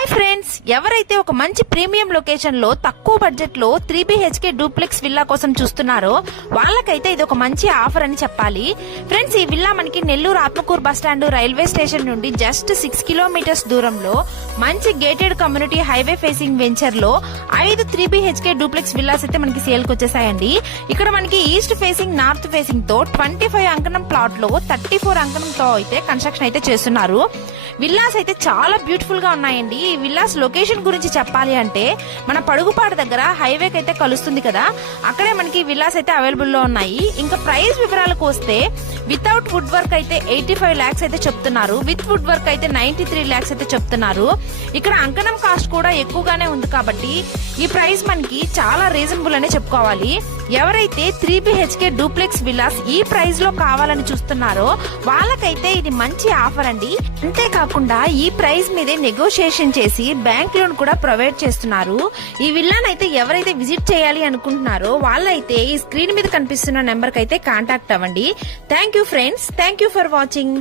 Hi friends, ఎవరైతే ఒక మంచి ప్రీమియం లొకేషన్ లో తక్కువ బడ్జెట్ లో 3 BHK డూప్లెక్స్ విల్లా కోసం చూస్తున్నారో వాళ్ళకైతే ఇది ఒక మంచి ఆఫర్ అని చెప్పాలి. ఫ్రెండ్స్, ఈ విల్లా మనకి Nellore Atmakur bus stand railway station నుండి జస్ట్ 6 కిలోమీటర్స్ దూరంలో మంచి gated community highway facing venture లో 5 3 BHK డూప్లెక్స్ విల్లాస్ అయితే మనకి సేల్ కి వచ్చేసాయండి. ఇక్కడ మనకి ఈస్ట్ ఫేసింగ్, నార్త్ ఫేసింగ్ తో 25 అంకణం ప్లాట్ లో 34 అంకణం తో అయితే కన్స్ట్రక్షన్ అయితే చేస్తున్నారు. విల్లాస్ అయితే చాలా బ్యూటిఫుల్ గా ఉన్నాయండి. ఈ విల్లాస్ లొకేషన్ గురించి చెప్పాలి అంటే మన పడుగుపాడు దగ్గర హైవేకి అయితే కలుస్తుంది కదా, అక్కడే మనకి విల్లాస్ అయితే అవైలబుల్ లో ఉన్నాయి. ఇంకా ప్రైస్ వివరాలకు వస్తే వితౌట్ వుడ్ వర్క్ అయితే 85 lakhs అయితే చెప్తున్నారు, విత్ వుడ్ వర్క్ అయితే 93 lakhs అయితే చెప్తున్నారు. ఇక్కడ అంకణం కాస్ట్ కూడా ఎక్కువగానే ఉంది కాబట్టి ఈ ప్రైస్ మనకి చాలా రీజనబుల్ అనే చెప్పుకోవాలి. ఎవరైతే 3 BHK డూప్లెక్స్ విల్లాస్ ఈ ప్రైస్ లో కావాలని చూస్తున్నారో వాళ్ళకైతే ఇది మంచి ఆఫర్ అండి. అంతేకాకుండా ఈ ప్రైస్ మీదే నెగోషియేషన్ చేసి బ్యాంక్ లోన్ కూడా ప్రొవైడ్ చేస్తున్నారు. ఈ విల్లానైతే ఎవరైతే విజిట్ చేయాలి అనుకుంటున్నారో వాళ్ళైతే ఈ స్క్రీన్ మీద కనిపిస్తున్న నెంబర్ కి అయితే కాంటాక్ట్ అవ్వండి. Thank you friends, thank you for watching.